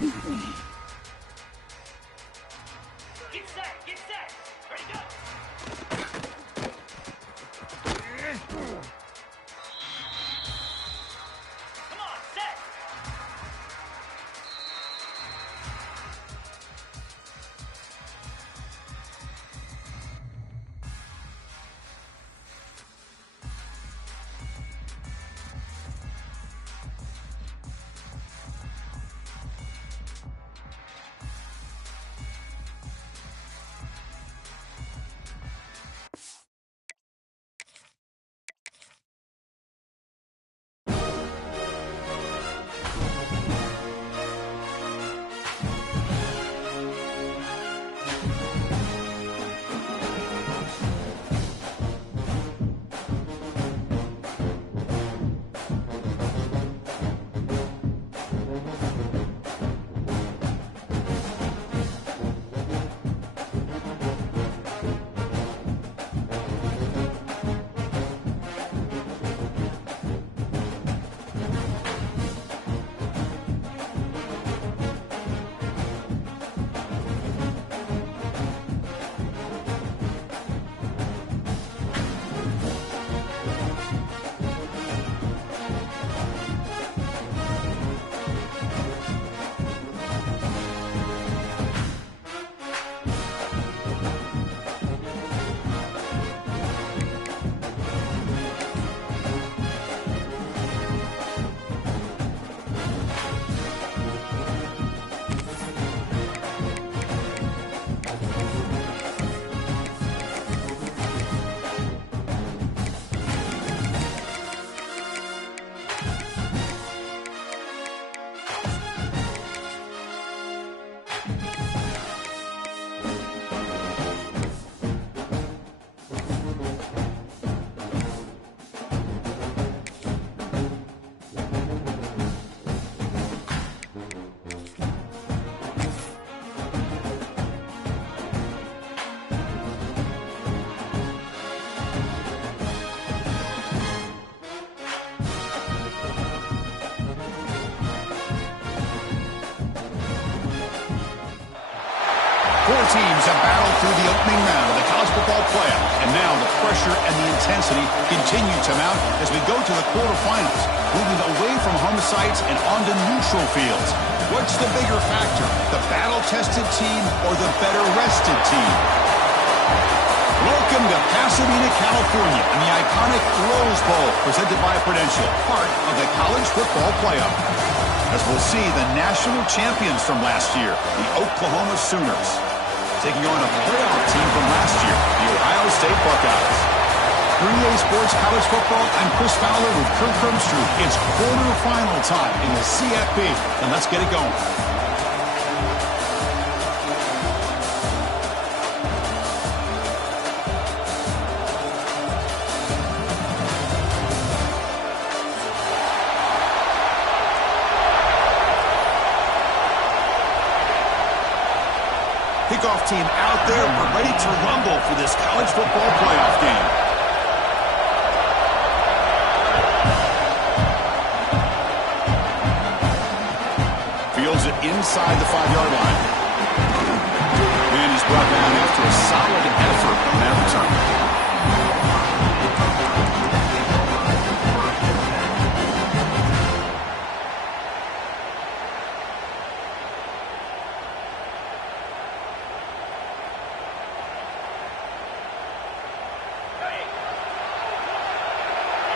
Get set! Get set! Ready, go! Come on, set! 4 teams have battled through the opening round of the college football playoff, and now the pressure and the intensity continue to mount as we go to the quarterfinals, moving away from home sites and onto neutral fields. What's the bigger factor, the battle-tested team or the better-rested team? Welcome to Pasadena, California, and the iconic Rose Bowl, presented by Prudential, part of the college football playoff. As we'll see the national champions from last year, the Oklahoma Sooners, taking on a playoff team from last year, the Ohio State Buckeyes. 3A Sports College Football, I'm Chris Fowler with Kirk Herbstreit. It's quarterfinal time in the CFP, and let's get it going. Kickoff team out there. We're ready to rumble for this college football playoff game. Fields it inside the 5-yard line. And he's brought down after a solid effort on that return.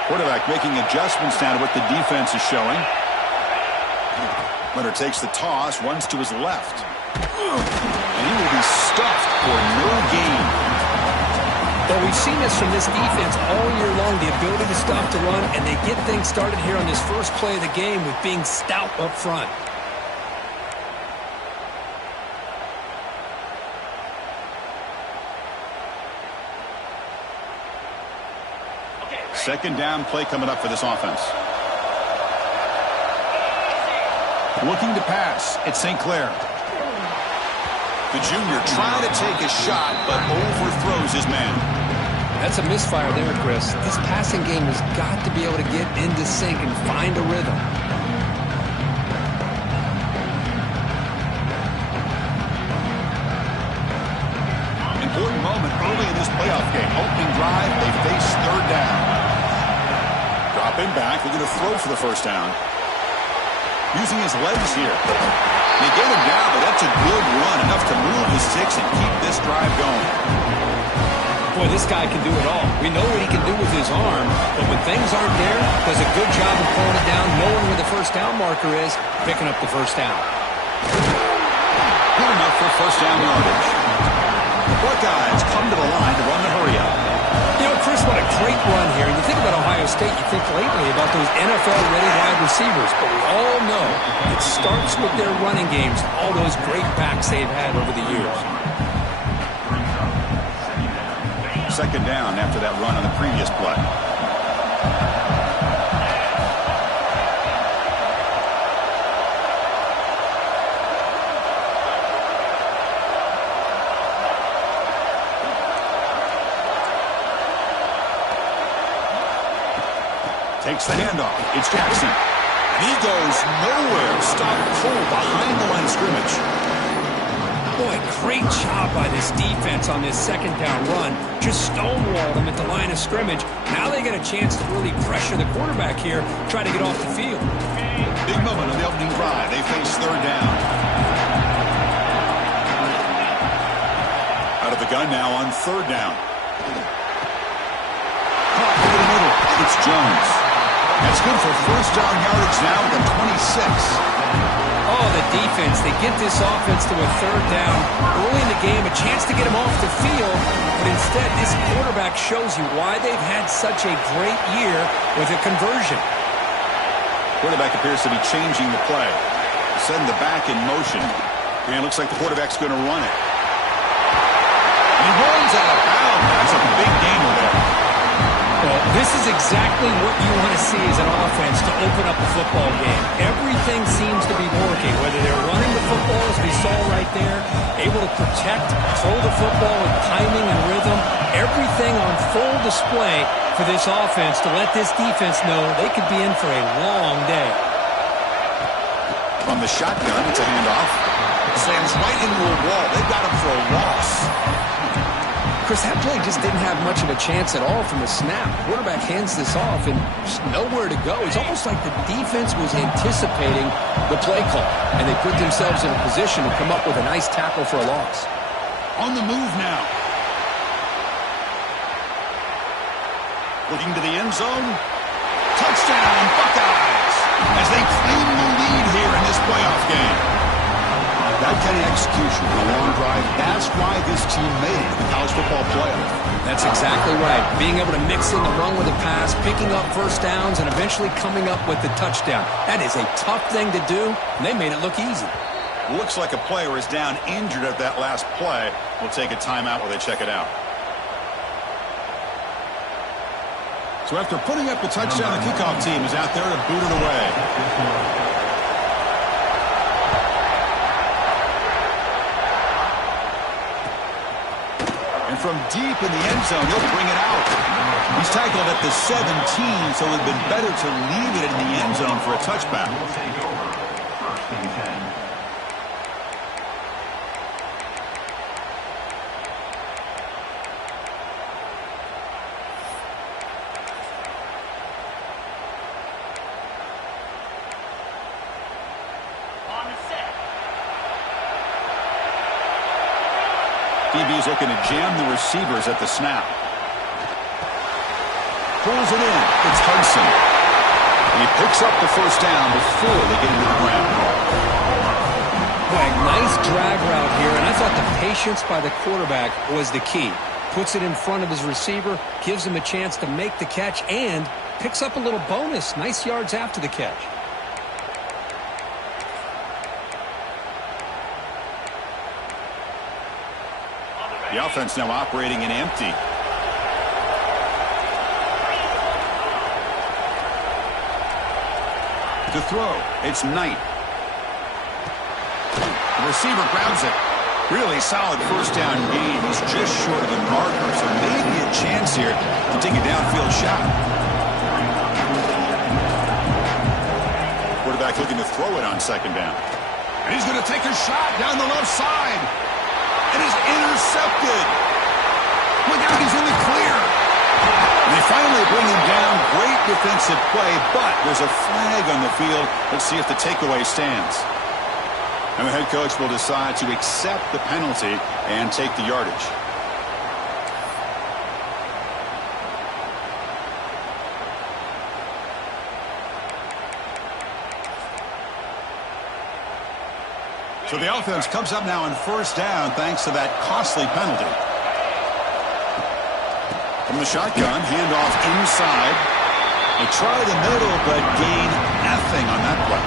Quarterback making adjustments now to what the defense is showing. Leonard takes the toss, runs to his left. And he will be stuffed for no gain. Well, we've seen this from this defense all year long, the ability to stop the run, and they get things started here on this first play of the game with being stout up front. Second down play coming up for this offense. Looking to pass, it's St. Clair. The junior trying to take a shot, but overthrows his man. That's a misfire there, Chris. This passing game has got to be able to get into sync and find a rhythm. playoff game. Opening drive, they face third down. Dropping back, they're going to throw for the first down. Using his legs here. They get him down, but that's a good run, enough to move the sticks and keep this drive going. Boy, this guy can do it all. We know what he can do with his arm, but when things aren't there, does a good job of pulling it down, knowing where the first down marker is, picking up the first down. Good enough for first down yardage. The Buckeyes come to the line to run the hurry-up. You know, Chris, what a great run here. You think about Ohio State, you think lately about those NFL-ready wide receivers, but we all know it starts with their running games, all those great backs they've had over the years. Second down after that run on the previous play. Takes the handoff. It's Jackson. And he goes nowhere. Stop cold behind the line of scrimmage. Boy, great job by this defense on this second down run. Just stonewalled them at the line of scrimmage. Now they get a chance to really pressure the quarterback here, try to get off the field. Big moment on the opening drive. They face third down. Out of the gun now on third down. Caught over the middle. It's Jones. That's good for first down yardage now at the 26. Oh, the defense. They get this offense to a third down. Early in the game, a chance to get him off the field. But instead, this quarterback shows you why they've had such a great year with a conversion. Quarterback appears to be changing the play. Setting the back in motion. And it looks like the quarterback's going to run it. And he runs out of bounds. That's a big gainer there. Well, this is exactly what you want to see as an offense to open up a football game. Everything seems to be working, whether they're running the football, as we saw right there, able to protect, throw the football with timing and rhythm, everything on full display for this offense to let this defense know they could be in for a long day. From the shotgun, it's a handoff. Slams right into a wall. They've got him for a loss. Chris, that play just didn't have much of a chance at all from the snap. Quarterback hands this off and just nowhere to go. It's almost like the defense was anticipating the play call, and they put themselves in a position to come up with a nice tackle for a loss. On the move now. Looking to the end zone. Touchdown, Buckeyes, as they claim the lead here in this playoff game. That kind of execution on a long drive, that's why this team made it in the college football playoff. That's exactly right. Being able to mix in the run with a pass, picking up first downs, and eventually coming up with the touchdown. That is a tough thing to do, and they made it look easy. Looks like a player is down injured at that last play. We'll take a timeout while they check it out. So after putting up the touchdown, the kickoff team is out there to boot it away. From deep in the end zone, he'll bring it out. He's tackled at the 17, so it would have been better to leave it in the end zone for a touchback. DB's looking to jam the receivers at the snap. Pulls it in. It's Hudson. And he picks up the first down before they get into the ground. Boy, nice drag route here, and I thought the patience by the quarterback was the key. Puts it in front of his receiver, gives him a chance to make the catch, and picks up a little bonus. Nice yards after the catch. The offense now operating in empty. To throw, it's Knight. The receiver grabs it. Really solid first down gain. He's just short of the marker, so maybe a chance here to take a downfield shot. Quarterback looking to throw it on second down. And he's going to take a shot down the left side. It is intercepted. Look out, he's in the clear. And they finally bring him down. Great defensive play, but there's a flag on the field. Let's see if the takeaway stands. And the head coach will decide to accept the penalty and take the yardage. So the offense comes up now on first down thanks to that costly penalty. From the shotgun, handoff inside. They try the middle, but gain nothing on that play.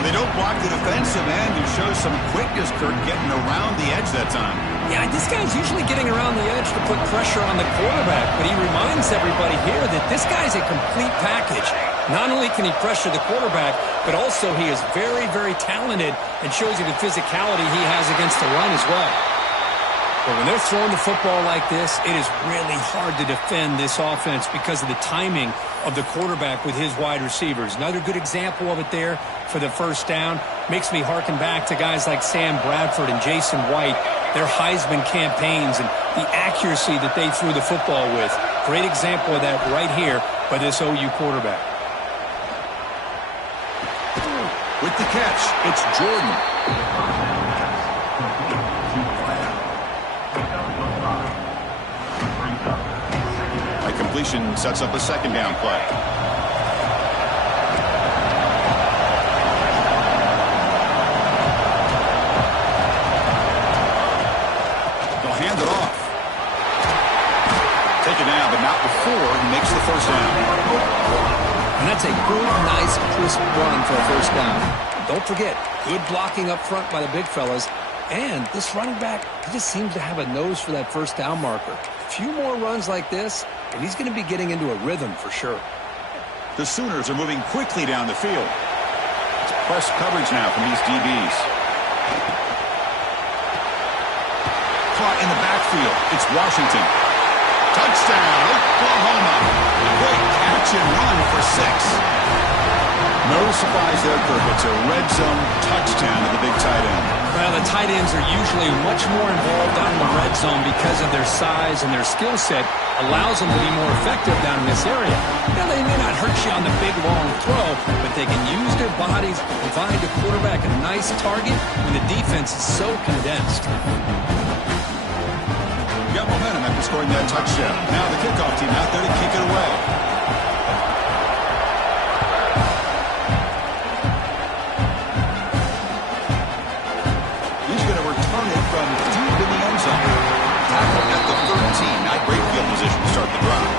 And they don't block the defensive end, who shows some quickness, Kurt, getting around the edge that time. Yeah, this guy's usually getting around the edge to put pressure on the quarterback, but he reminds everybody here that this guy's a complete package. Not only can he pressure the quarterback, but also he is very, very talented and shows you the physicality he has against the run as well. But when they're throwing the football like this, it is really hard to defend this offense because of the timing of the quarterback with his wide receivers. Another good example of it there for the first down. Makes me harken back to guys like Sam Bradford and Jason White, their Heisman campaigns and the accuracy that they threw the football with. Great example of that right here by this OU quarterback. With the catch, it's Jordan. A completion sets up a second down play. They'll hand it off. Take it down, but not before he makes the first down. And that's a good, nice, crisp run for a first down. Don't forget, good blocking up front by the big fellas. And this running back, he just seems to have a nose for that first down marker. A few more runs like this, and he's going to be getting into a rhythm for sure. The Sooners are moving quickly down the field. It's press coverage now from these DBs. Caught in the backfield. It's Washington. Touchdown, Oklahoma. A great catch and run for 6. No surprise there, Kirk. It's a red zone touchdown to the big tight end. Well, the tight ends are usually much more involved down in the red zone because of their size and their skill set allows them to be more effective down in this area. Now, they may not hurt you on the big, long throw, but they can use their bodies to provide the quarterback a nice target when the defense is so condensed. Got momentum after scoring that touchdown. Now the kickoff team out there to kick it away. He's going to return it from deep in the end zone. Tackle at the 13. Not great field position to start the drive.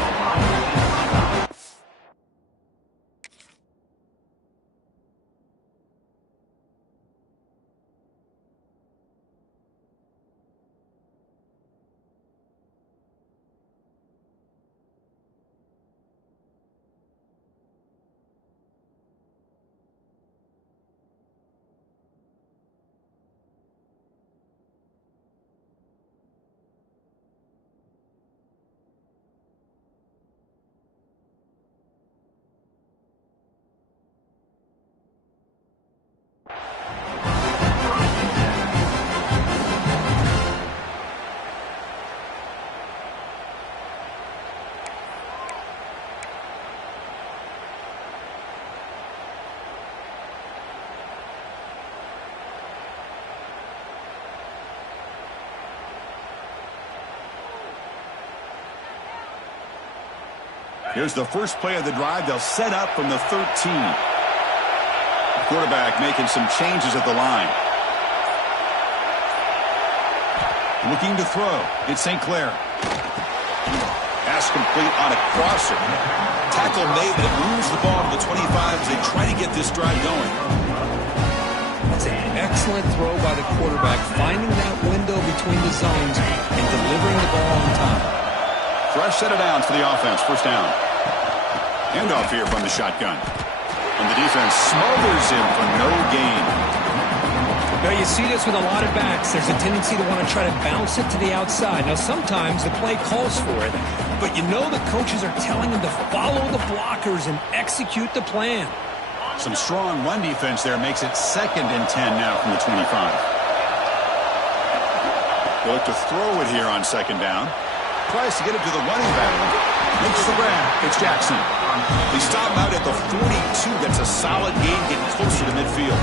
Here's the first play of the drive. They'll set up from the 13. The quarterback making some changes at the line. Looking to throw. It's St. Clair. Pass complete on a crosser. Tackle made, but it moves the ball to the 25 as they try to get this drive going. That's an excellent throw by the quarterback, finding that window between the zones and delivering the ball on time. Fresh set of downs for the offense. First down. Handoff here from the shotgun. And the defense smothers him for no gain. Now, you see this with a lot of backs. There's a tendency to want to try to bounce it to the outside. Now, sometimes the play calls for it, but you know the coaches are telling them to follow the blockers and execute the plan. Some strong run defense there makes it 2nd and 10 now from the 25. They look to throw it here on second down. Tries to get it to the running back. Makes the grab. It's Jackson. They stop him out at the 42. That's a solid gain, getting closer to midfield.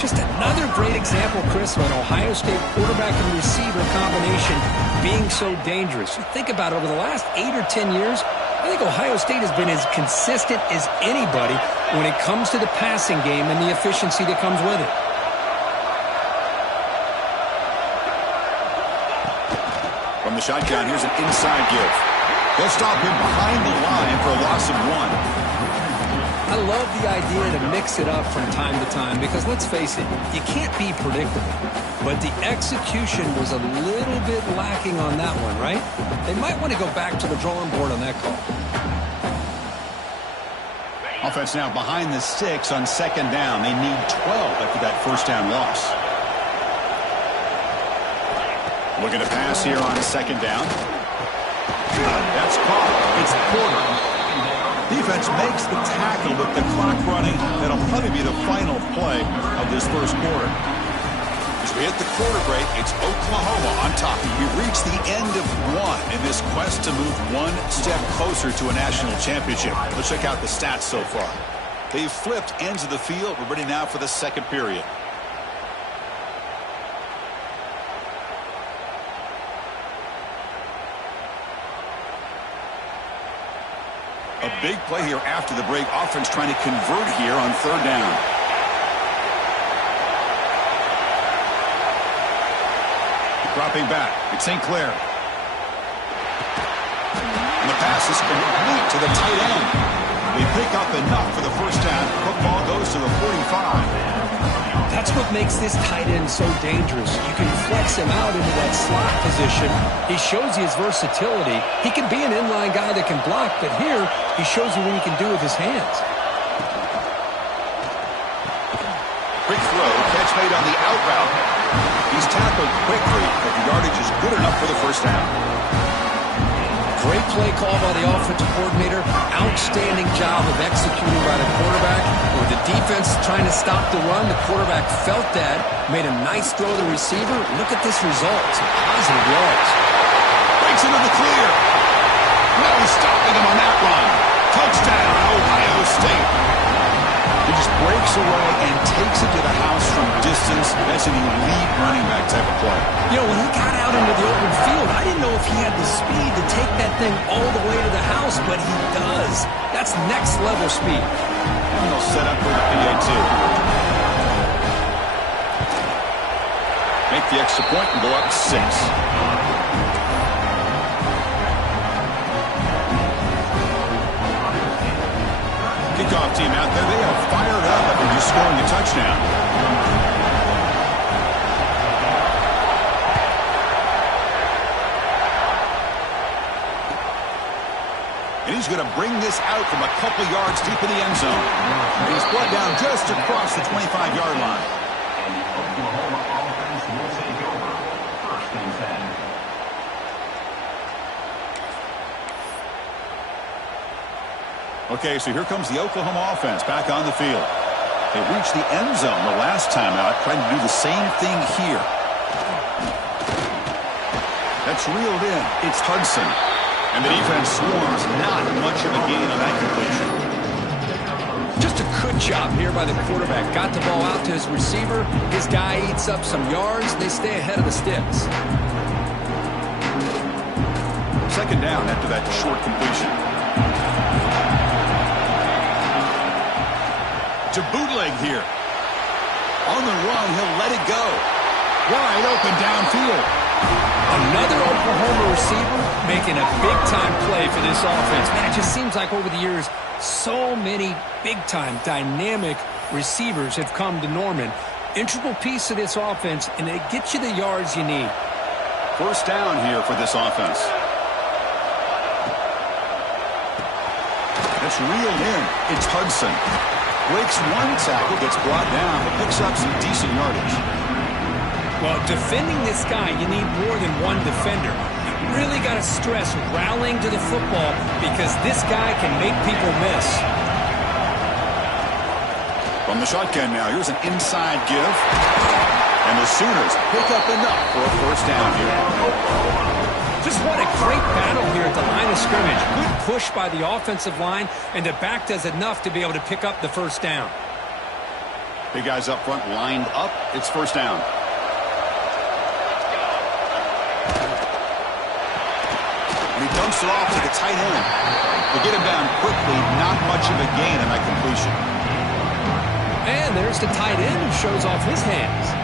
Just another great example, Chris, of an Ohio State quarterback and receiver combination being so dangerous. You think about it, over the last 8 or 10 years, I think Ohio State has been as consistent as anybody when it comes to the passing game and the efficiency that comes with it. From the shotgun, here's an inside give. They'll stop him behind the line for a loss of 1. I love the idea to mix it up from time to time because, let's face it, you can't be predictable. But the execution was a little bit lacking on that one, right? They might want to go back to the drawing board on that call. Offense now behind the 6 on second down. They need 12 after that first down loss. Looking to pass here on second down. That's caught. It's Porter. Defense makes the tackle with the clock running. That'll probably be the final play of this first quarter. As we hit the quarter break, it's Oklahoma on top. We've reached the end of one in this quest to move one step closer to a national championship. Let's check out the stats so far. They've flipped ends of the field. We're ready now for the second period. A big play here after the break. Offense trying to convert here on third down. Dropping back. It's St. Clair. And the pass is complete to the tight end. They pick up enough for the first down. Football goes to the 45. That's what makes this tight end so dangerous. You can flex him out into that slot position. He shows you his versatility. He can be an inline guy that can block, but here he shows you what he can do with his hands. Quick throw, catch made on the out route. He's tackled quickly, but the yardage is good enough for the first down. Great play call by the offensive coordinator. Outstanding job of executing by the quarterback. With the defense trying to stop the run, the quarterback felt that, made a nice throw to the receiver. Look at this result. Some positive yards. Breaks into the clear. No stopping him on that run. Touchdown, Ohio State. He just breaks away and takes it to the house from distance. That's an elite running back type of play. You know, when he got out into the open field, I didn't know if he had the speed to take that thing all the way to the house, but he does. That's next level speed. And they'll set up for the PAT. Make the extra point and go up 6. Kickoff team out there. They are fired up after just scoring a touchdown. And he's going to bring this out from a couple yards deep in the end zone. And he's brought down just across the 25-yard line. Oklahoma offense will take over. First and 10. Okay, so here comes the Oklahoma offense back on the field. They reached the end zone the last time out, trying to do the same thing here. That's reeled in. It's Hudson. And the defense swarms. Not much of a gain on that completion. Just a good job here by the quarterback. Got the ball out to his receiver. His guy eats up some yards. They stay ahead of the sticks. Second down after that short completion. To bootleg here. On the run, he'll let it go. Wide open downfield. Another Oklahoma receiver making a big-time play for this offense. Man, it just seems like over the years, so many big-time, dynamic receivers have come to Norman. Integral piece of this offense, and they get you the yards you need. First down here for this offense. That's reeled in. It's Hudson. Breaks one tackle, gets brought down, but picks up some decent yardage. Well, defending this guy, you need more than one defender. You really got to stress rallying to the football because this guy can make people miss. From the shotgun now, here's an inside give. And the Sooners pick up enough for a first down here. Just what a great battle here at the line of scrimmage. Good push by the offensive line, and the back does enough to be able to pick up the first down. Big guys up front lined up. It's first down. And he dumps it off to the tight end. They get him down quickly. Not much of a gain on that completion. And there's the tight end who shows off his hands.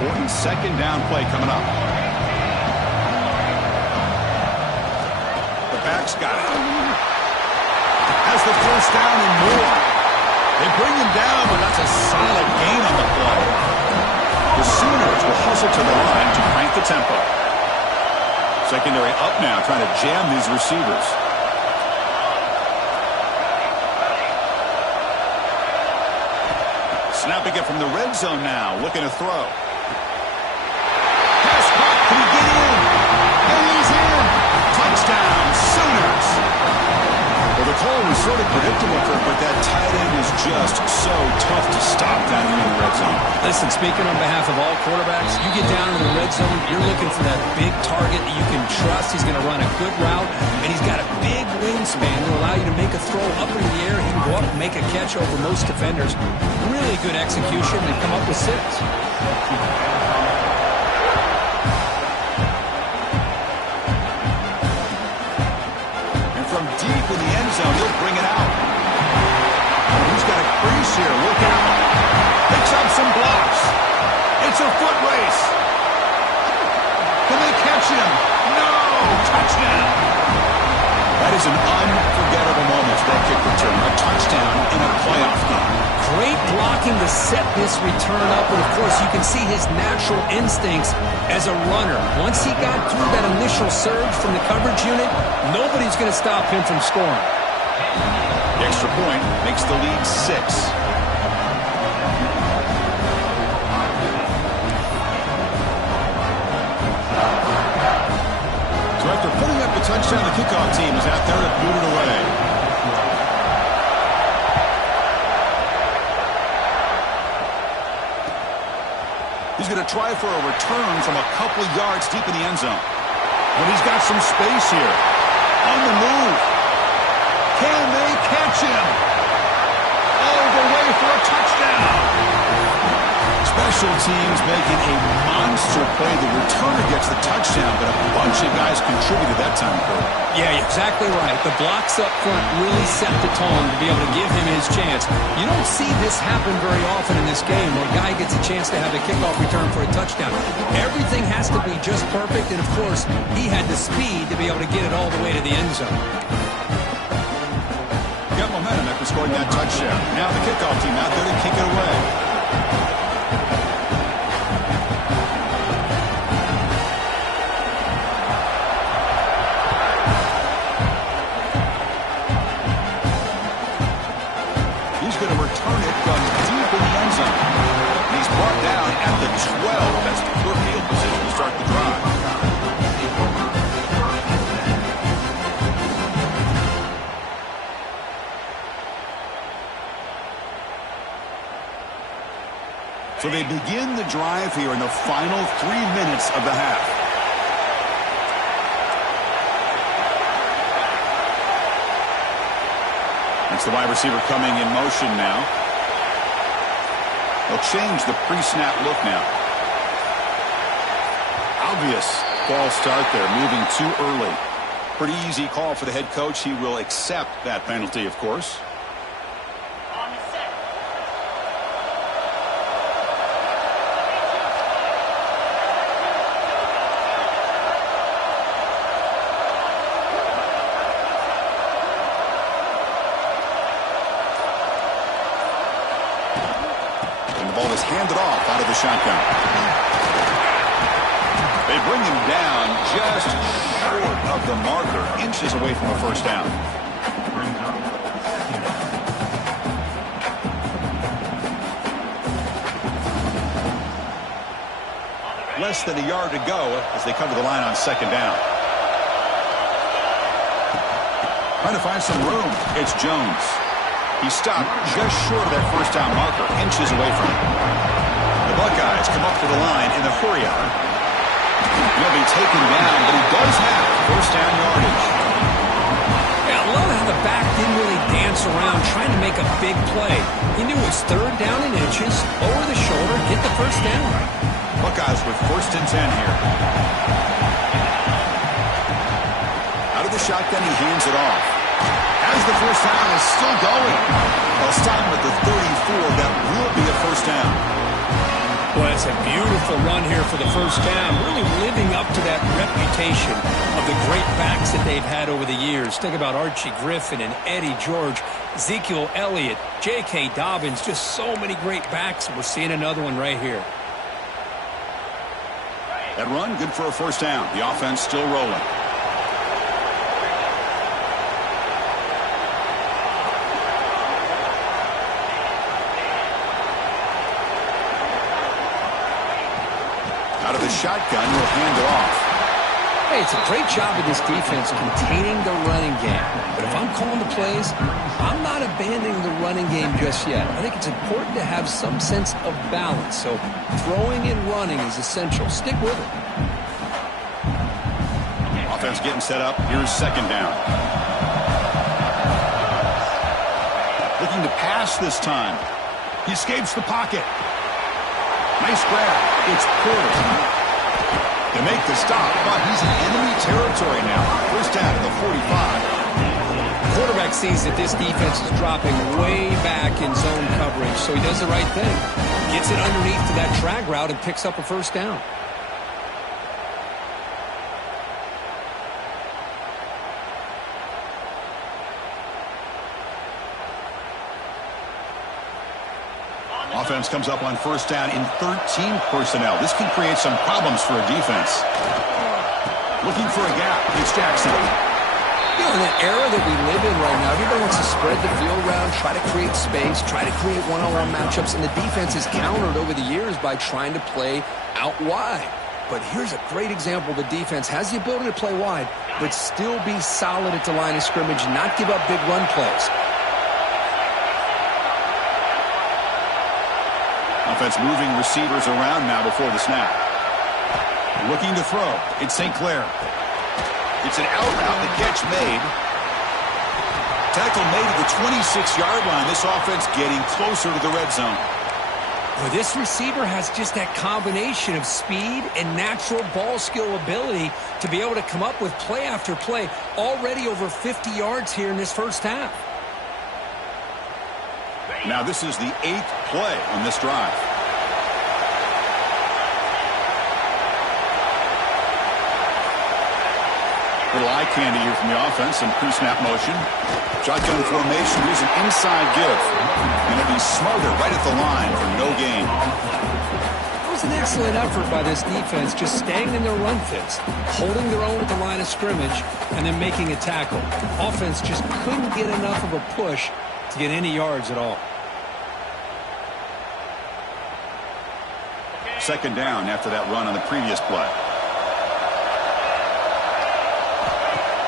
Important second down play coming up. The back's got it. Has the first down and more. They bring him down, but that's a solid gain on the play. The Sooners will hustle to the line to crank the tempo. Secondary up now, trying to jam these receivers. Snapping it from the red zone now, looking to throw. Pass caught, can he get in? And he's in! Touchdown, Sooners! Well, the call was sort of predictable, Kirk, but that tight end was just so tough to stop down in the red zone. Listen, speaking on behalf of all quarterbacks, you get down in the red zone, you're looking for that big target that you can trust. He's going to run a good route, and he's got a big wingspan to allow you to make a throw up in the air. He can go up and make a catch over most defenders. Really good execution and come up with 6. From deep in the end zone, he'll bring it out. He's got a crease here. Look out. Picks up some blocks. It's a foot race. Can they catch him? No! Touchdown! That is an unforgettable moment for that kick return. A touchdown in a playoff game. Great blocking to set this return up, and of course you can see his natural instincts as a runner. Once he got through that initial surge from the coverage unit, nobody's going to stop him from scoring. The extra point makes the lead 6. So after putting up the touchdown, the kickoff team is out there to boot it away. He's going to try for a return from a couple of yards deep in the end zone. But he's got some space here. On the move. Can they catch him? All the way for a touchdown. Special teams making a monster play. The returner gets the touchdown, but a bunch of guys contributed that time, Kurt. Yeah, you're exactly right. The blocks up front really set the tone to be able to give him his chance. You don't see this happen very often in this game where a guy gets a chance to have a kickoff return for a touchdown. Everything has to be just perfect, and of course, he had the speed to be able to get it all the way to the end zone. Got momentum after scoring that touchdown. Now the kickoff team out there to kick it away. Going to return it from deep in the end zone. And he's brought down at the 12. That's the poor field position to start the drive. So they begin the drive here in the final 3 minutes of the half. It's the wide receiver coming in motion now. They'll change the pre-snap look now. Obvious false start there, moving too early. Pretty easy call for the head coach. He will accept that penalty, of course. On the set. Ball is handed off out of the shotgun. They bring him down just short of the marker, inches away from a first down. less than a yard to go as they come to the line on second down. Trying to find some room. It's Jones. He stopped just short of that first down marker, inches away from it. The Buckeyes come up to the line in the hurry hour. He'll be taken down, but he does have first down yardage. Yeah, I love how the back didn't really dance around trying to make a big play. He knew it was third down in inches, over the shoulder, get the first down. Buckeyes with first and 10 here. Out of the shotgun, he hands it off. As the first down is still going. They'll stop him at the 34. That will be a first down. Well, it's a beautiful run here for the first down, really living up to that reputation of the great backs that they've had over the years. Think about Archie Griffin and Eddie George, Ezekiel Elliott, J.K. Dobbins, just so many great backs, and we're seeing another one right here. That run, good for a first down. The offense still rolling. Out of the shotgun, he'll hand it off. Hey, it's a great job of this defense containing the running game. But if I'm calling the plays, I'm not abandoning the running game just yet. I think it's important to have some sense of balance. So throwing and running is essential. Stick with it. Offense getting set up. Here's second down. Looking to pass this time. He escapes the pocket. Nice grab. It's Porter. They make the stop, but he's in enemy territory now. First down at the 45. The quarterback sees that this defense is dropping way back in zone coverage, so he does the right thing. Gets it underneath to that drag route and picks up a first down. Offense comes up on first down in 13 personnel. This can create some problems for a defense. Looking for a gap. It's Jackson. You know, in that era that we live in right now, everybody wants to spread the field around, try to create space, try to create one-on-one matchups, and the defense is countered over the years by trying to play out wide. But here's a great example. The defense has the ability to play wide, but still be solid at the line of scrimmage, not give up big run plays. Offense moving receivers around now before the snap. Looking to throw. It's St. Clair. It's an out route. The catch made. Tackle made at the 26-yard line. This offense getting closer to the red zone. Well, this receiver has just that combination of speed and natural ball skill ability to be able to come up with play after play. Already over 50 yards here in this first half. Now this is the 8th play on this drive. Little eye candy here from the offense in pre-snap motion. Shotgun formation. Here's an inside give. Going to be smarter right at the line for no gain. It was an excellent effort by this defense, just staying in their run fits, holding their own at the line of scrimmage, and then making a tackle. Offense just couldn't get enough of a push to get any yards at all. Second down after that run on the previous play.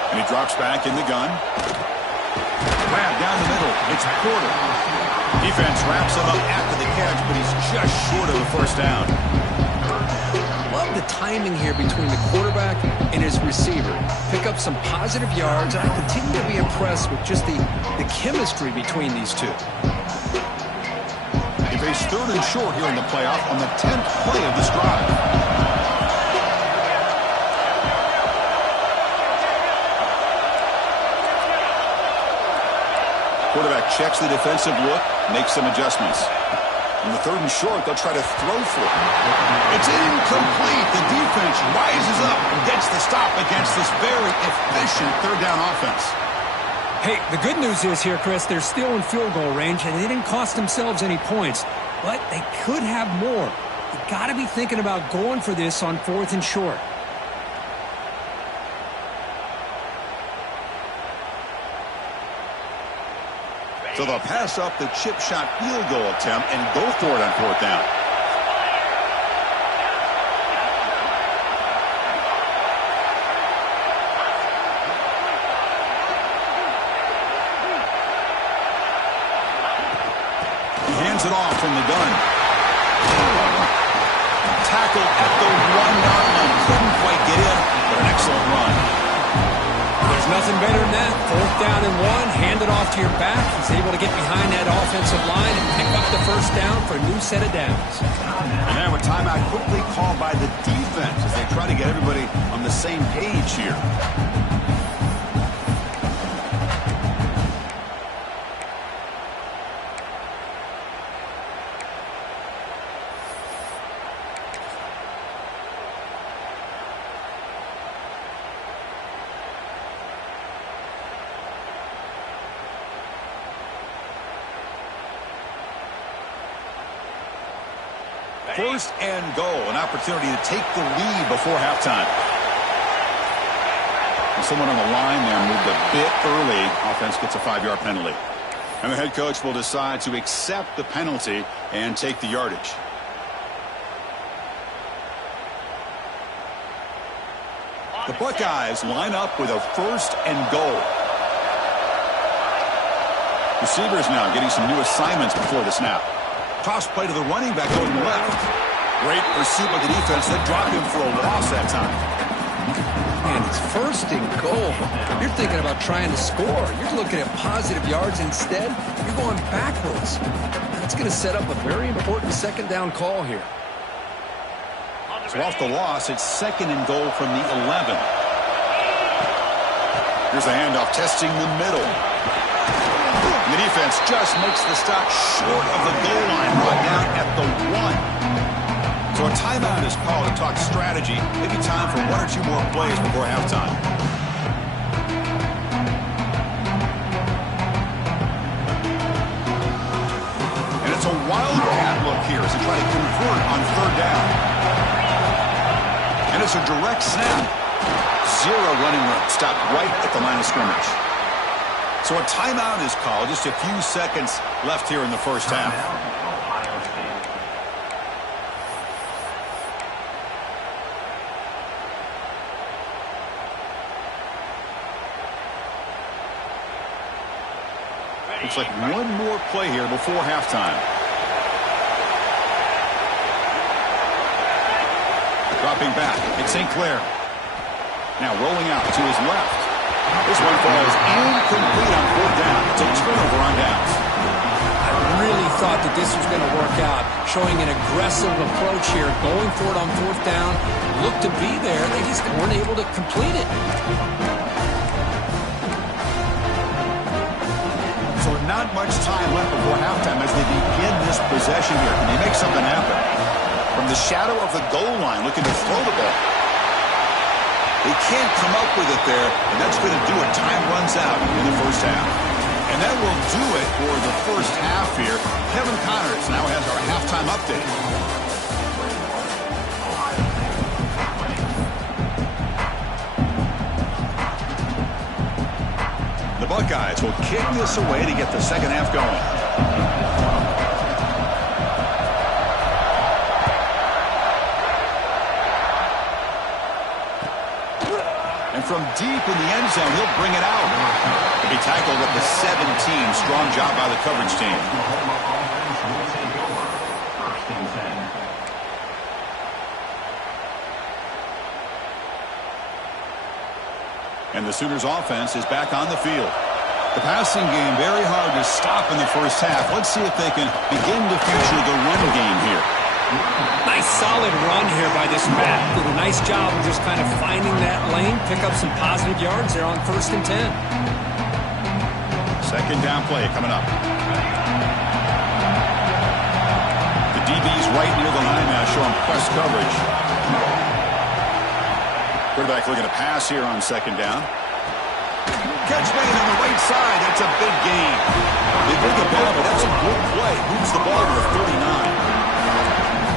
And he drops back in the gun. Grab down the middle. It's Porter. Defense wraps him up after the catch, but he's just short of the first down. Love the timing here between the quarterback and his receiver. Pick up some positive yards, and I continue to be impressed with just the chemistry between these two. They face third and short here in the playoff on the 10th play of this drive. Quarterback checks the defensive look, makes some adjustments. On the third and short, they'll try to throw for it. It's incomplete. The defense rises up and gets the stop against this very efficient third down offense. Hey, the good news is here, Chris, they're still in field goal range, and they didn't cost themselves any points, but they could have more. You got to be thinking about going for this on fourth and short. So they'll pass up the chip shot field goal attempt and go for it on fourth down. Hands it off from the gun. Tackle at the 1-yard line. Couldn't quite get in, but an excellent run. There's nothing better than that. 4th down and 1. Hand it off to your back. He's able to get behind that offensive line and pick up the first down for a new set of downs. And now a timeout quickly called by the defense as they try to get everybody on the same page here. First and goal, an opportunity to take the lead before halftime. And someone on the line there moved a bit early. Offense gets a 5-yard penalty. And the head coach will decide to accept the penalty and take the yardage. The Buckeyes line up with a first and goal. Receivers now getting some new assignments before the snap. Toss play to the running back going left. Great pursuit by the defense. They drop him for a loss that time. Man, it's first and goal. You're thinking about trying to score. You're looking at positive yards instead. You're going backwards. That's going to set up a very important second down call here. So off the loss, it's second and goal from the 11. Here's the handoff, testing the middle. The defense just makes the stop short of the goal line, brought down at the 1. So a timeout is called to talk strategy. Maybe time for 1 or 2 more plays before halftime. And it's a wildcat look here as they try to convert on 3rd down. And it's a direct snap. 0 running room. Stopped right at the line of scrimmage. So a timeout is called. Just a few seconds left here in the first half. Looks like one more play here before halftime. Dropping back, it's St. Clair. Now rolling out to his left. This one falls incomplete on 4th down. It's a turnover on downs. I really thought that this was going to work out, showing an aggressive approach here, going for it on 4th down. Looked to be there. They just weren't able to complete it. So not much time left before halftime as they begin this possession here. Can they make something happen? From the shadow of the goal line, looking to throw the ball. They can't come up with it there, and that's going to do it. Time runs out in the first half. And that will do it for the first half here. Kevin Connors now has our halftime update. The Buckeyes will kick this away to get the second half going. From deep in the end zone, he'll bring it out. He'll be tackled at the 17. Strong job by the coverage team. And the Sooners offense is back on the field. The passing game very hard to stop in the first half. Let's see if they can begin to feature the run game here. Nice solid run here by this back. Did a nice job of just kind of finding that lane, pick up some positive yards there on 1st and 10. Second down play coming up. The DB's right near the line now, showing press coverage. Quarterback looking to pass here on 2nd down. Catch made on the right side. That's a big gain. They bring the ball, but that's a good play. Moves the ball to the 39.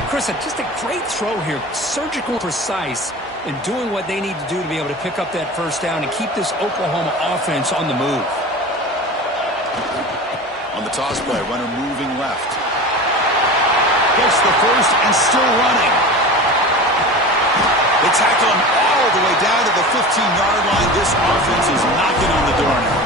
Chris, just a great throw here. Surgical, precise, and doing what they need to do to be able to pick up that first down and keep this Oklahoma offense on the move. On the toss play, runner moving left. Gets the first and still running. They tackle him all the way down to the 15-yard line. This offense is knocking on the door now.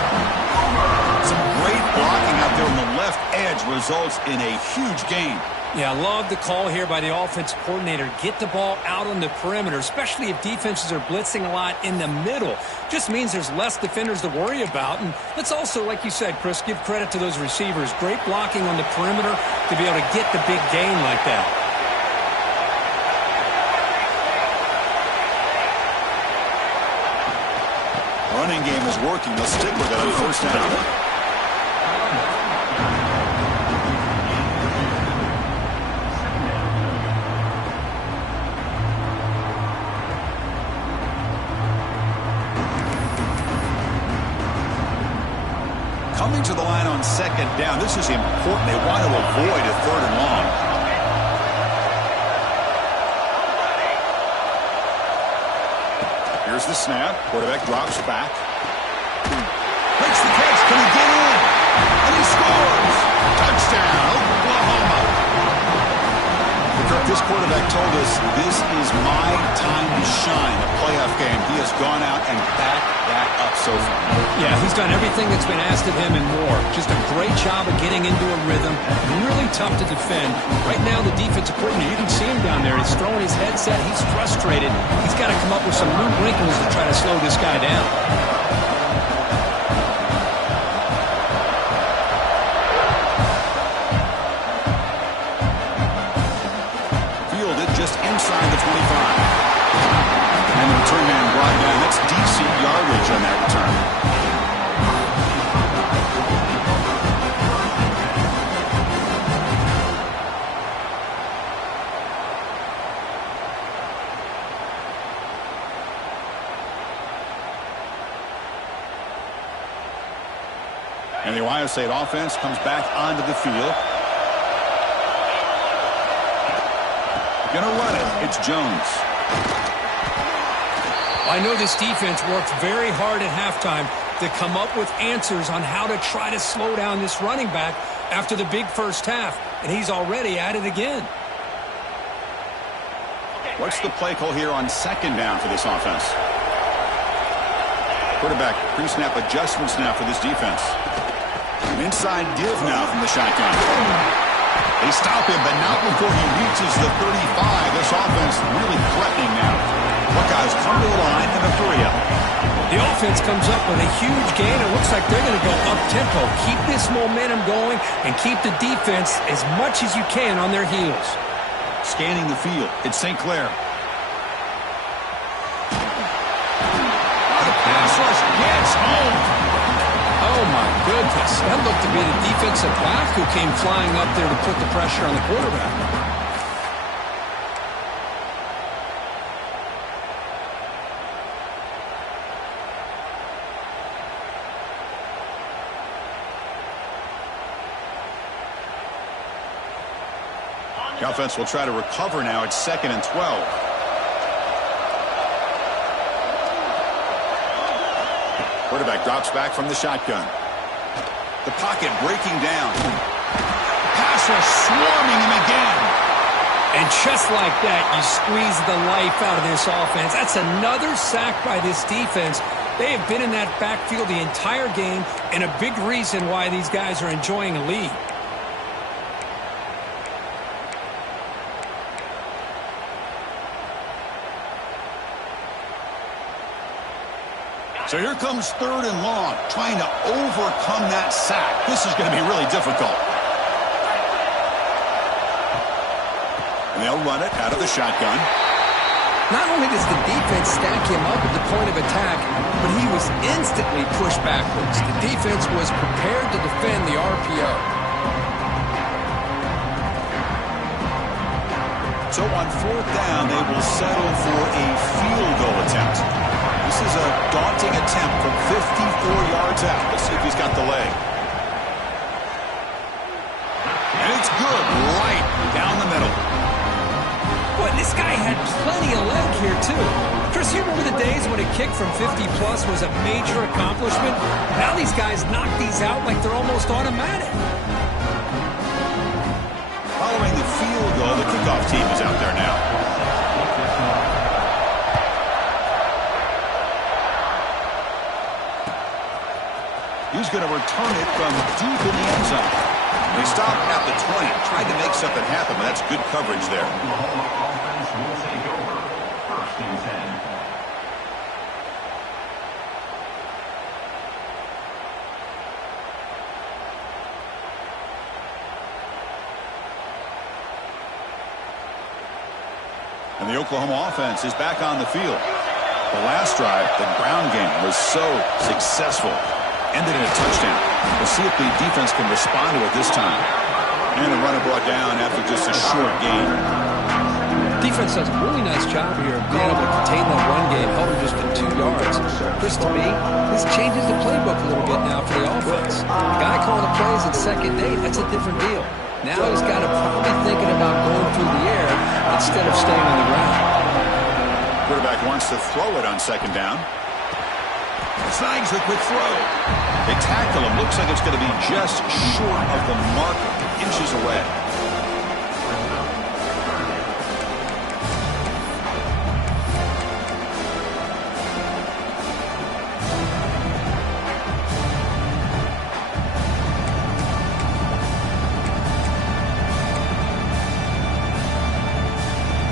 Some great blocking out there on the left edge. results in a huge gain. Yeah, I love the call here by the offensive coordinator. Get the ball out on the perimeter, especially if defenses are blitzing a lot in the middle. Just means there's less defenders to worry about. And let's also, like you said, Chris, give credit to those receivers. Great blocking on the perimeter to be able to get the big gain like that. Running game is working. They'll stick with it on first down. Coming to the line on second down. This is important. They want to avoid a third and long. Here's the snap. Quarterback drops back. Makes the catch. Can he get in? And he scores. Touchdown, Oklahoma. This quarterback told us this is my time to shine. A playoff game. He has gone out and backed that up so far. Yeah, he's done everything that's been asked of him and more. Just a great job of getting into a rhythm. Really tough to defend. Right now, the defensive coordinator, you can see him down there. He's throwing his headset. He's frustrated. He's got to come up with some new wrinkles to try to slow this guy down. Just inside the 25. And the return man brought down. That's decent yardage on that return. And the Ohio State offense comes back onto the field. Gonna run it. It's Jones. I know this defense worked very hard at halftime to come up with answers on how to try to slow down this running back after the big first half, and he's already at it again. What's the play call here on second down for this offense? Quarterback pre-snap adjustments now for this defense. An inside give now from the shotgun. They stop him, but not before he reaches the 35. This offense really threatening now. Buckeyes come to the line and a 3-up. The offense comes up with a huge gain. It looks like they're going to go up-tempo. Keep this momentum going and keep the defense as much as you can on their heels. Scanning the field, it's St. Clair. The pass rush gets home. Oh, my goodness. That looked to be the defensive back who came flying up there to put the pressure on the quarterback. The offense will try to recover now. It's 2nd and 12. Quarterback drops back from the shotgun. The pocket breaking down. Pass rush swarming him again. And just like that, you squeeze the life out of this offense. That's another sack by this defense. They have been in that backfield the entire game, and a big reason why these guys are enjoying a lead. So here comes 3rd and long, trying to overcome that sack. This is going to be really difficult. And they'll run it out of the shotgun. Not only does the defense stack him up at the point of attack, but he was instantly pushed backwards. The defense was prepared to defend the RPO. So on 4th down, they will settle for a field goal attempt. This is a daunting attempt from 54 yards out. Let's see if he's got the leg. And it's good, right down the middle. Boy, this guy had plenty of leg here, too. Chris, you remember the days when a kick from 50-plus was a major accomplishment? Now these guys knock these out like they're almost automatic. Following the field goal, the kickoff team is out there now. He's going to return it from deep in the end zone. They stopped at the 20. Tried to make something happen, but that's good coverage there. Oklahoma offense will take over. First and 10. And the Oklahoma offense is back on the field. The last drive, the ground game, was so successful. Ended in a touchdown. We'll see if the defense can respond to it this time. And the runner brought down after just a short gain. Defense does a really nice job here of being able to contain that run game, held him just at 2 yards. Chris, to me, this changes the playbook a little bit now for the offense. The guy calling the plays in second day, that's a different deal. Now he's got to probably thinking about going through the air instead of staying on the ground. Quarterback wants to throw it on second down. Snags the quick throw. They tackle him. Looks like it's going to be just short of the marker, inches away.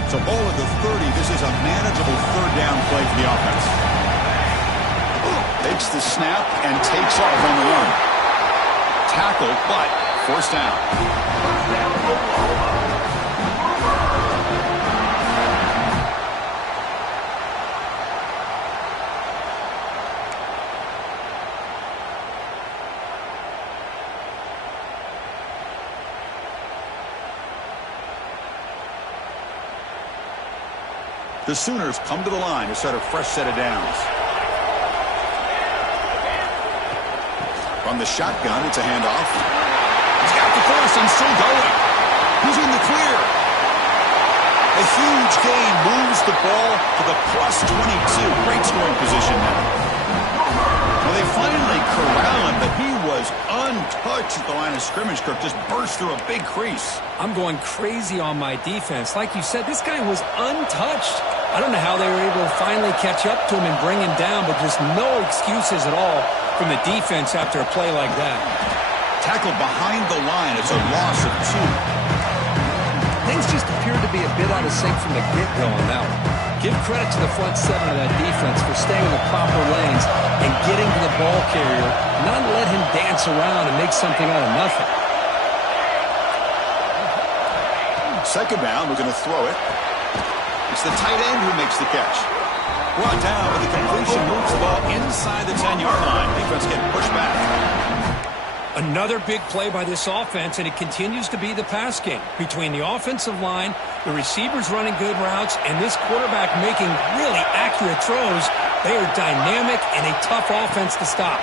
So ball at the 30. This is a manageable third down play for the offense. Takes the snap and takes off on the run. Tackle, but forced down. The Sooners come to the line to set a fresh set of downs. From the shotgun, it's a handoff. He's got the cross and still going. He's in the clear. A huge gain moves the ball to the plus 22. Great scoring position now. Well, they finally corral him, but he was untouched at the line of scrimmage. Kirk just burst through a big crease. I'm going crazy on my defense. Like you said, this guy was untouched. I don't know how they were able to finally catch up to him and bring him down, but just no excuses at all from the defense after a play like that. Tackled behind the line. It's a loss of 2. Things just appeared to be a bit out of sync from the get-go on that one. Give credit to the front seven of that defense for staying in the proper lanes and getting to the ball carrier, not let him dance around and make something out of nothing. Second down, we're going to throw it. It's the tight end who makes the catch. Brought down, but the completion moves the ball inside the 10-yard line. Defense getting pushed back. Another big play by this offense, and it continues to be the pass game. Between the offensive line, the receivers running good routes, and this quarterback making really accurate throws, they are dynamic and a tough offense to stop.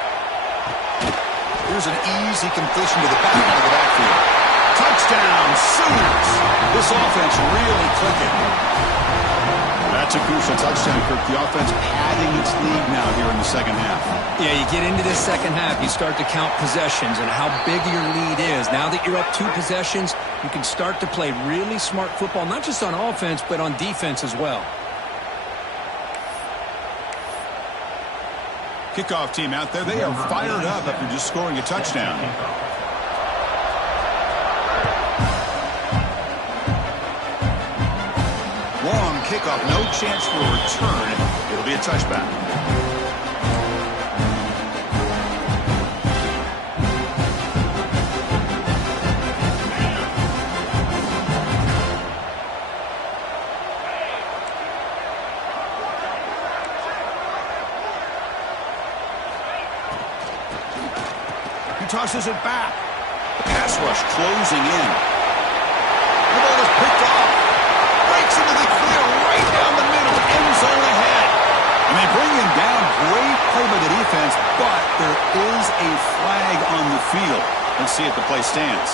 Here's an easy completion to the back out of the backfield. Touchdown, Sooners! This offense really clicking. That's a crucial touchdown, Kirk. The offense padding its lead now here in the second half. Yeah, you get into this second half, you start to count possessions and how big your lead is. Now that you're up 2 possessions, you can start to play really smart football, not just on offense, but on defense as well. Kickoff team out there, they are fired up after just scoring a touchdown. Long kickoff, no chance for a return. It'll be a touchback. He tosses it back. The pass rush closing in. The ball is picked off. Breaks into the clear right down the middle. End zone ahead. And they bring him down. Great play by the defense, but there is a flag on the field. Let's see if the play stands.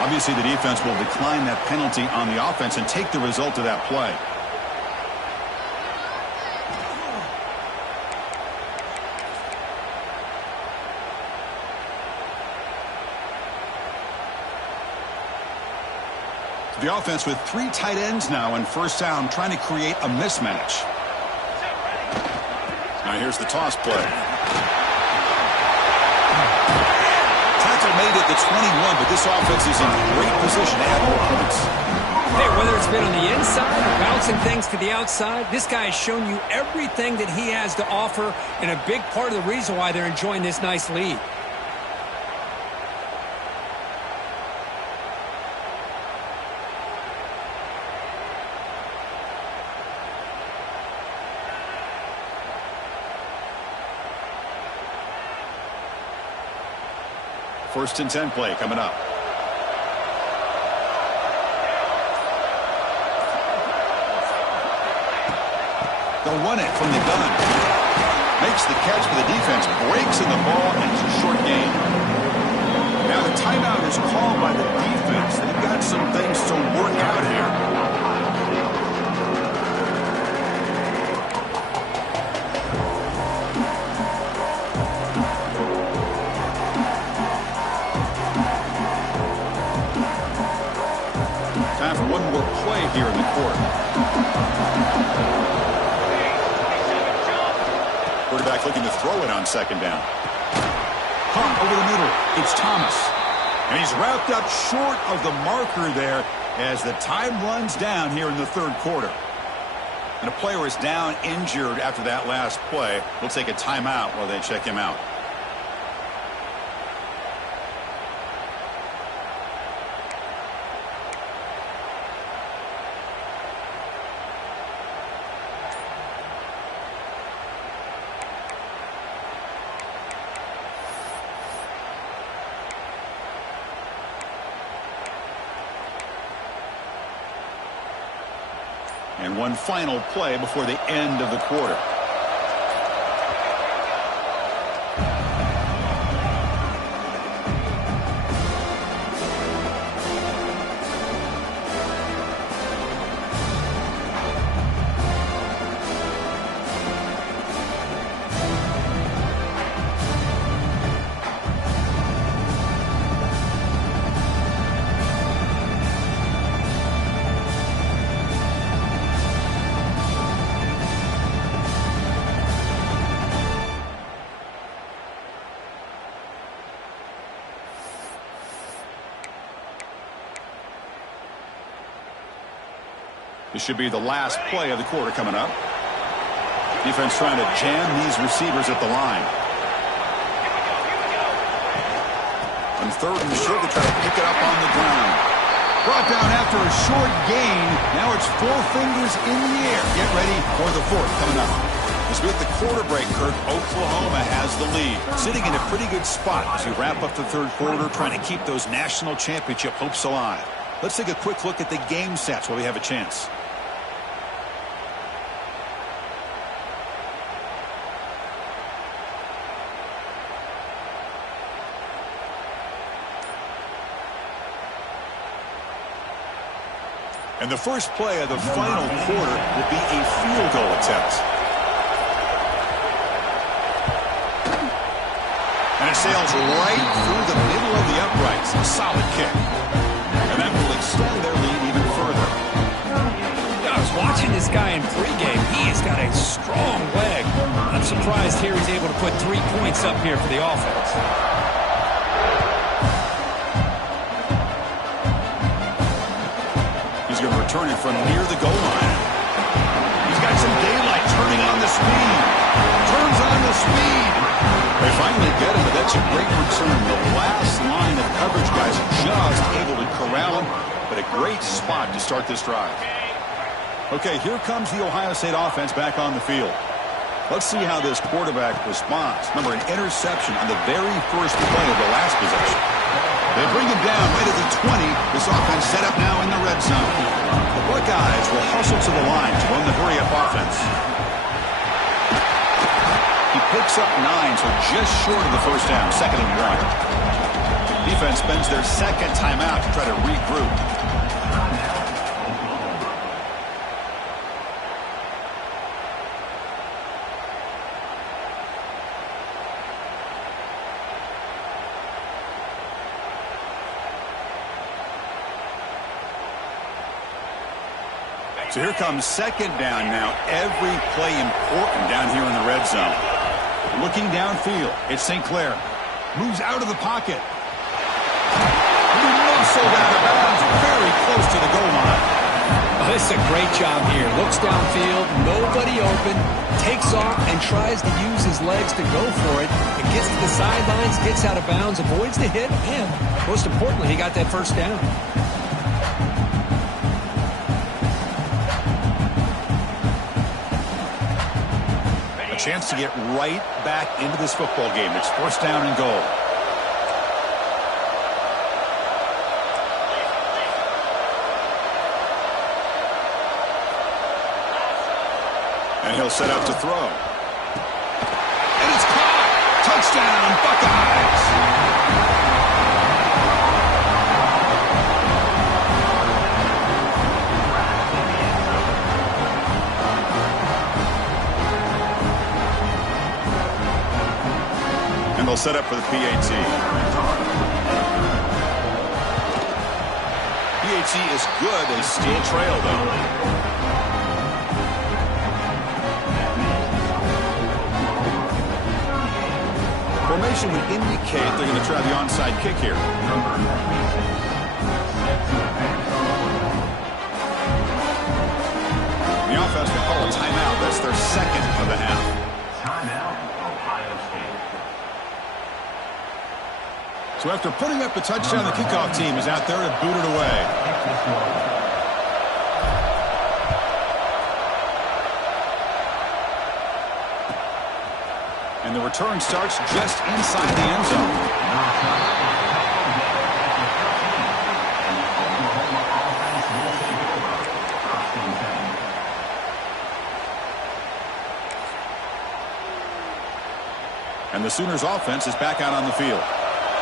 Obviously, the defense will decline that penalty on the offense and take the result of that play. The offense with 3 tight ends now in first down, trying to create a mismatch. Now here's the toss play. Tackle made it to 21, but this offense is in great position to add more points. Hey, whether it's been on the inside or bouncing things to the outside, this guy has shown you everything that he has to offer, and a big part of the reason why they're enjoying this nice lead. First and 10 play coming up. They'll run it from the gun. Makes the catch for the defense. Breaks in the ball, and it's a short gain. Now the timeout is called by the defense. They've got some things to work out here. Time for one more play here in the quarter. Quarterback looking to throw it on second down. Caught over the middle. It's Thomas. And he's wrapped up short of the marker there as the time runs down here in the third quarter. And a player is down injured after that last play. We'll take a timeout while they check him out. And one final play before the end of the quarter. This should be the last play of the quarter coming up. Defense trying to jam these receivers at the line. On third and short, they try to pick it up on the ground. Brought down after a short gain. Now it's four fingers in the air. Get ready for the fourth coming up. As we hit the quarter break, Kirk, Oklahoma has the lead. Sitting in a pretty good spot as we wrap up the third quarter, trying to keep those national championship hopes alive. Let's take a quick look at the game stats while we have a chance. And the first play of the final quarter will be a field goal attempt. And it sails right through the middle of the uprights. A solid kick. And that will extend their lead even further. I was watching this guy in pregame. He has got a strong leg. I'm surprised here he's able to put 3 points up here for the offense. Return it from near the goal line. He's got some daylight, turning on the speed. Turns on the speed. They finally get him, but that's a great return. The last line of coverage guys are just able to corral him, but a great spot to start this drive. Okay, here comes the Ohio State offense back on the field. Let's see how this quarterback responds. Remember, an interception on the very first play of the last possession. They bring him down right at the 20. This offense set up now in the red zone. The Buckeyes will hustle to the line to run the hurry-up offense. He picks up 9, so just short of the first down, 2nd and 1. Defense spends their second timeout to try to regroup. So here comes 2nd down now. Every play important down here in the red zone. Looking downfield, it's St. Clair. Moves out of the pocket. whistled out of bounds, very close to the goal line. Oh, this is a great job here. Looks downfield, nobody open, takes off and tries to use his legs to go for it. It gets to the sidelines, gets out of bounds, avoids the hit, and most importantly, he got that first down. A chance to get right back into this football game. It's first down and goal. And he'll set up to throw. And it's caught! Touchdown, Buckeyes! And they'll set up for the PAT. PAT is good. They still trail, though. Formation would indicate they're going to try the onside kick here. The offense will call a timeout. That's their second of the half. Timeout, Ohio State. So after putting up a touchdown, the kickoff team is out there to boot it away. And the return starts just inside the end zone. And the Sooners offense is back out on the field.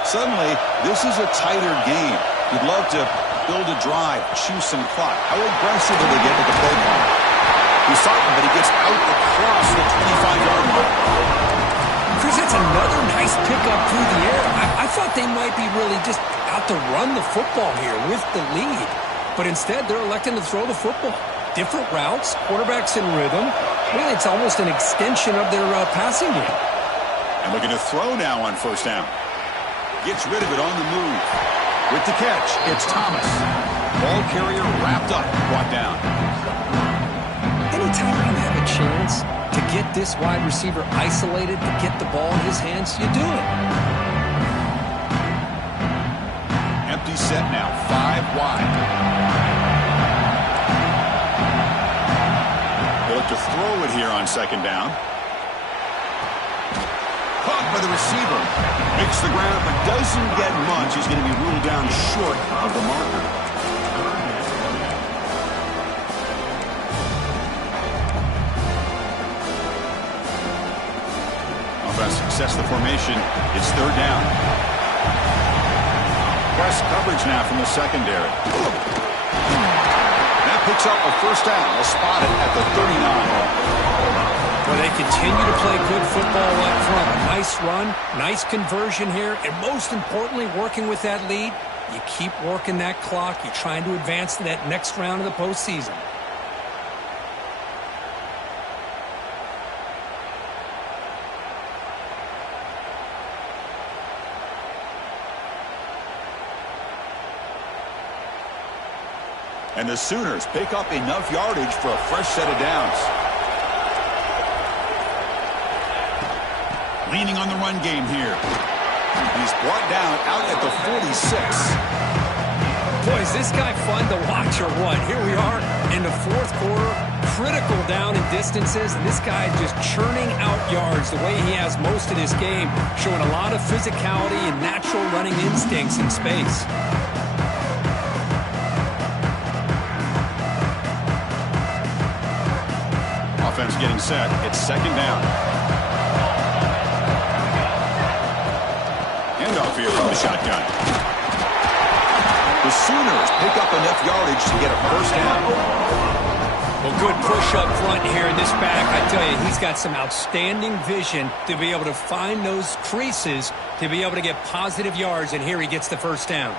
Suddenly, this is a tighter game. You'd love to build a drive, choose some clock. How aggressive will they get with the play call? He's starting, but he gets out across the 25-yard line. Chris, it's another nice pickup through the air. I thought they might be really just out to run the football here with the lead. But instead, they're electing to throw the football. Different routes, quarterbacks in rhythm. Really, it's almost an extension of their passing game. And looking to throw now on first down. Gets rid of it on the move. With the catch, it's Thomas. Ball carrier wrapped up, brought down. Anytime you have a chance to get this wide receiver isolated, to get the ball in his hands, you do it. Empty set now, 5 wide. They look to throw it here on second down. Caught by the receiver. Makes the ground, but doesn't get much. He's going to be ruled down short of the marker. Success the formation. It's third down. Press coverage now from the secondary. That picks up a first down. They'll spot it at the 39. Well, they continue to play good football up front. A nice run, nice conversion here, and most importantly, working with that lead, you keep working that clock. You're trying to advance to that next round of the postseason. And the Sooners pick up enough yardage for a fresh set of downs. Leaning on the run game here. He's brought down out at the 46. Boy, is this guy fun to watch or what? Here we are in the fourth quarter, critical down in distances, and this guy just churning out yards the way he has most of this game, showing a lot of physicality and natural running instincts in space. Offense getting set. It's second down. Handoff here from the shotgun. The Sooners pick up enough yardage to get a first down. Well, good push up front here in this back. I tell you, he's got some outstanding vision to be able to find those creases, to be able to get positive yards, and here he gets the first down.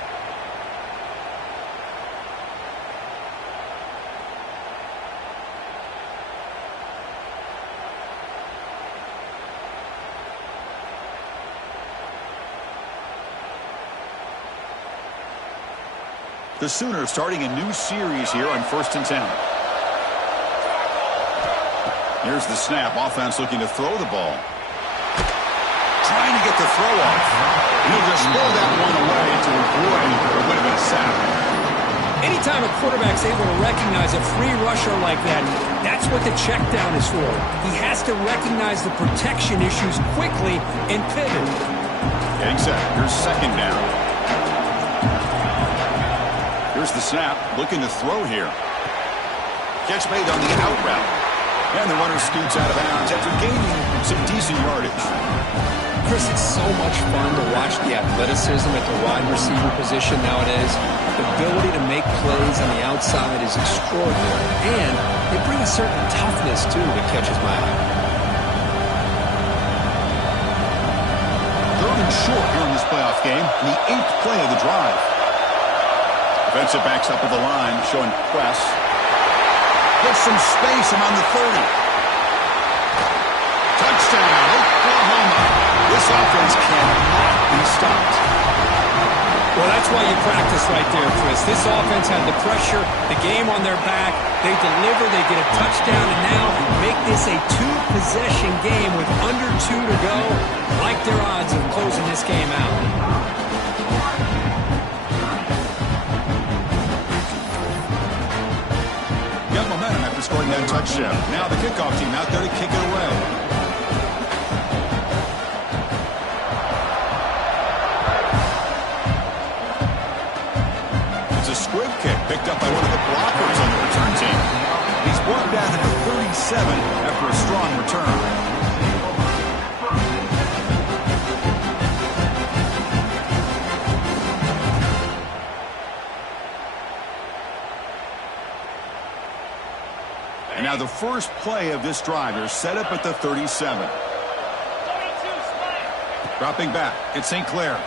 The Sooners starting a new series here on 1st and 10. Here's the snap. Offense looking to throw the ball. Trying to get the throw off. He'll just throw that one away to avoid what would have been a sack. Anytime a quarterback's able to recognize a free rusher like that, that's what the check down is for. He has to recognize the protection issues quickly and pivot. Getting set. Here's 2nd down. Here's the snap. Looking to throw here. Catch made on the out route. And the runner scoots out of bounds after gaining some decent yardage. Chris, it's so much fun to watch the athleticism at the wide receiver position nowadays. The ability to make plays on the outside is extraordinary. And they bring a certain toughness, too, that catches my eye. 3rd and short here in this playoff game. And the 8th play of the drive. Defensive backs up at the line, showing press. Gets some space around the 30. Touchdown, Oklahoma. This offense cannot be stopped. Well, that's why you practice right there, Chris. This offense had the pressure, the game on their back. They deliver, they get a touchdown, and now make this a 2-possession game with under 2 to go. Like their odds of closing this game out. Got momentum after scoring that touchdown. Now the kickoff team out there to kick it away. It's a squib kick picked up by one of the blockers on the return team. He's brought down at the 37 after a strong return. And now the first play of this drive is set up at the 37. Dropping back, it's St. Clair.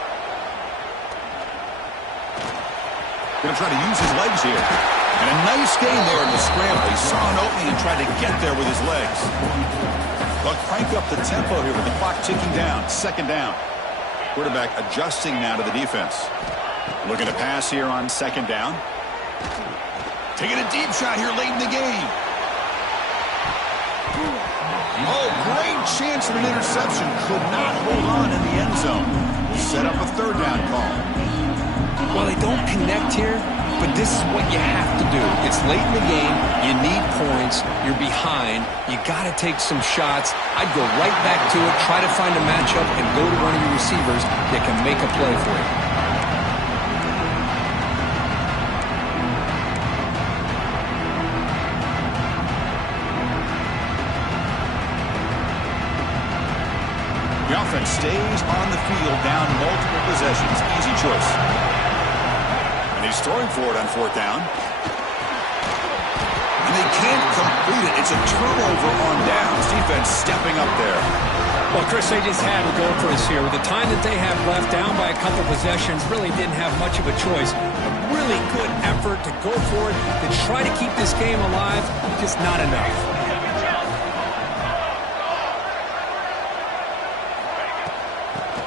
Going to try to use his legs here. And a nice gain there in the scramble. He saw an opening and tried to get there with his legs. They'll crank up the tempo here with the clock ticking down. 2nd down. Quarterback adjusting now to the defense. Looking to pass here on 2nd down. Taking a deep shot here late in the game. Oh, great chance of an interception. Could not hold on in the end zone. Set up a 3rd down call. Well, they don't connect here, but this is what you have to do. It's late in the game. You need points. You're behind. You got to take some shots. I'd go right back to it, try to find a matchup, and go to one of your receivers that can make a play for you. The offense stays on the field down multiple possessions. Easy choice. And he's throwing for it on 4th down. And they can't complete it. It's a turnover on downs. Defense stepping up there. Well, Chris, they just had to go for us here. With the time that they have left, down by a couple possessions, really didn't have much of a choice. A really good effort to go for it, to try to keep this game alive, just not enough.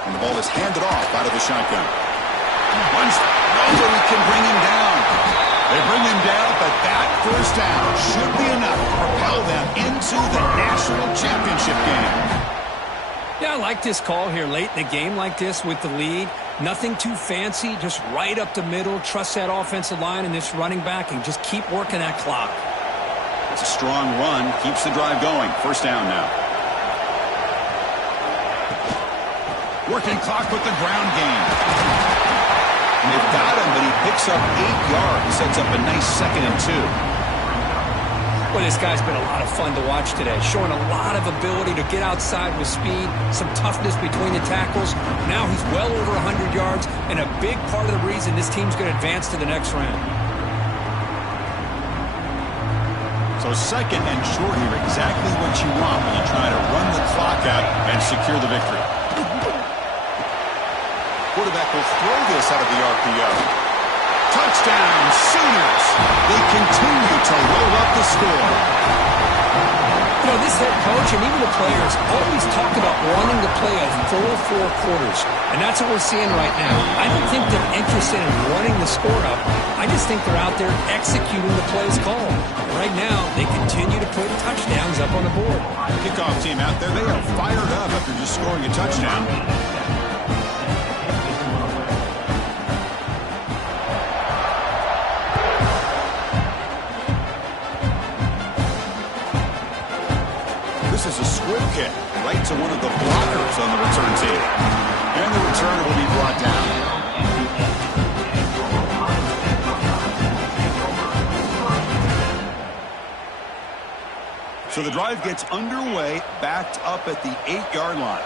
And the ball is handed off out of the shotgun. Nobody can bring him down. They bring him down, but that 1st down should be enough to propel them into the national championship game. Yeah, I like this call here late in the game like this with the lead. Nothing too fancy, just right up the middle. Trust that offensive line and this running back and just keep working that clock. It's a strong run, keeps the drive going. 1st down now. Working clock with the ground game. And they've got him, but he picks up 8 yards. Sets up a nice 2nd and 2. Well, this guy's been a lot of fun to watch today. Showing a lot of ability to get outside with speed, some toughness between the tackles. Now he's well over 100 yards, and a big part of the reason this team's going to advance to the next round. So 2nd and short here, exactly what you want when you try to run the clock out and secure the victory. Quarterback will throw this out of the RPO. Touchdown, Sooners. They continue to roll up the score. You know, this head coach and even the players always talk about wanting to play a full 4 quarters, and that's what we're seeing right now. I don't think they're interested in running the score up. I just think they're out there executing the plays called. Right now, they continue to put touchdowns up on the board. Kickoff team out there, they are fired up after just scoring a touchdown. This is a squib kick right to one of the blockers on the return team. And the return will be brought down. So the drive gets underway, backed up at the 8-yard line.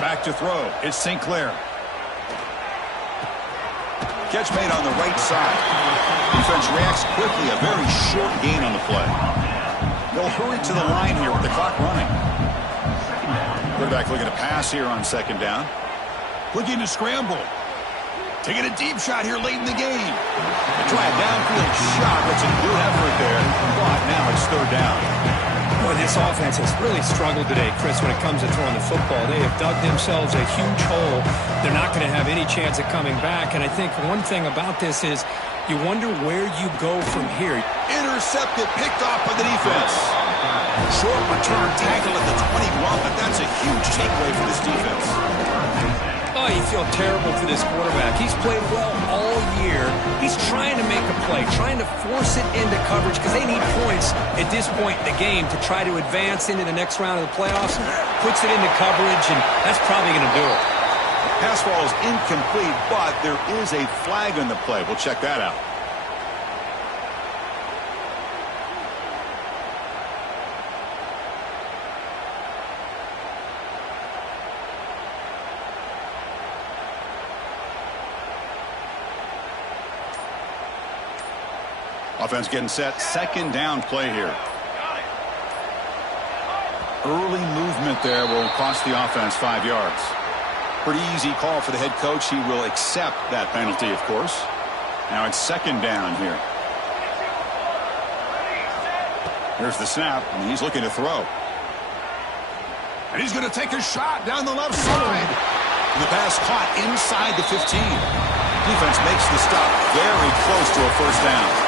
Back to throw. It's St. Clair. Catch made on the right side. Defense reacts quickly. A very short gain on the play. They'll hurry to the line here with the clock running. Quarterback looking to pass here on 2nd down. Looking to scramble. Taking a deep shot here late in the game. They try a downfield shot. That's a good effort there. But now it's 3rd down. Boy, this offense has really struggled today, Chris, when it comes to throwing the football. They have dug themselves a huge hole. They're not going to have any chance of coming back. And I think one thing about this is you wonder where you go from here. Intercepted, picked off by the defense. Short return, tackle at the 21, but that's a huge takeaway for this defense. Oh, you feel terrible for this quarterback. He's played well all year. He's trying to make a play, trying to force it into coverage because they need points at this point in the game to try to advance into the next round of the playoffs. Puts it into coverage, and that's probably going to do it. Pass ball is incomplete, but there is a flag on the play. We'll check that out. Offense getting set. 2nd down play here. Early movement there will cost the offense 5 yards. Pretty easy call for the head coach. He will accept that penalty, of course. Now it's 2nd down here. Here's the snap, and he's looking to throw. And he's going to take a shot down the left side. And the pass caught inside the 15. Defense makes the stop very close to a 1st down.